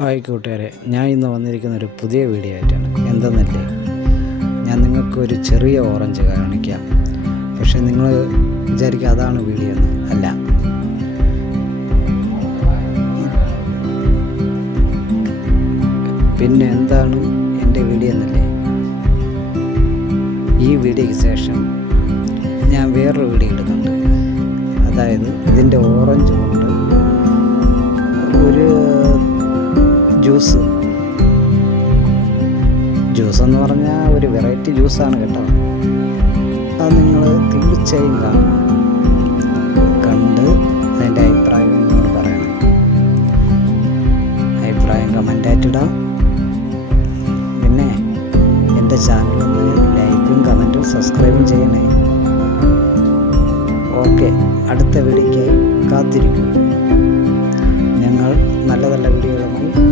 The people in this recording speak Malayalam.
ഹായ് കൂട്ടുകാരെ, ഞാൻ ഇന്ന് വന്നിരിക്കുന്ന ഒരു പുതിയ വീഡിയോ ആയിട്ടാണ്. എന്തെന്നല്ലേ, ഞാൻ നിങ്ങൾക്കൊരു ചെറിയ ഓറഞ്ച് കാണിക്കാം. പക്ഷെ നിങ്ങൾ വിചാരിക്കുക അതാണ് വീഡിയോ എന്ന്. അല്ല, പിന്നെ എന്താണ് എൻ്റെ വീഡിയോ എന്നല്ലേ? ഈ വീഡിയോയ്ക്ക് ശേഷം ഞാൻ വേറൊരു വീഡിയോ ഇടുന്നുണ്ട്. അതായത് ഇതിൻ്റെ ഓറഞ്ച് കൊണ്ട് ഒരു ജ്യൂസ് എന്ന് പറഞ്ഞാൽ ഒരു വെറൈറ്റി ജ്യൂസാണ് കേട്ടോ. അത് നിങ്ങൾ തീർച്ചയായും കാണണം. കണ്ട് അതിൻ്റെ അഭിപ്രായം എന്നോട് പറയണം. അഭിപ്രായം കമൻ്റായിട്ടിടാം. പിന്നെ എൻ്റെ ചാനലൊന്ന് ലൈക്കും കമൻറ്റും സബ്സ്ക്രൈബും ചെയ്യണേ. ഓക്കെ, അടുത്ത വീഡിയോയ്ക്കായി കാത്തിരിക്കും. ഞങ്ങൾ നല്ല നല്ല വീഡിയോകളുമായി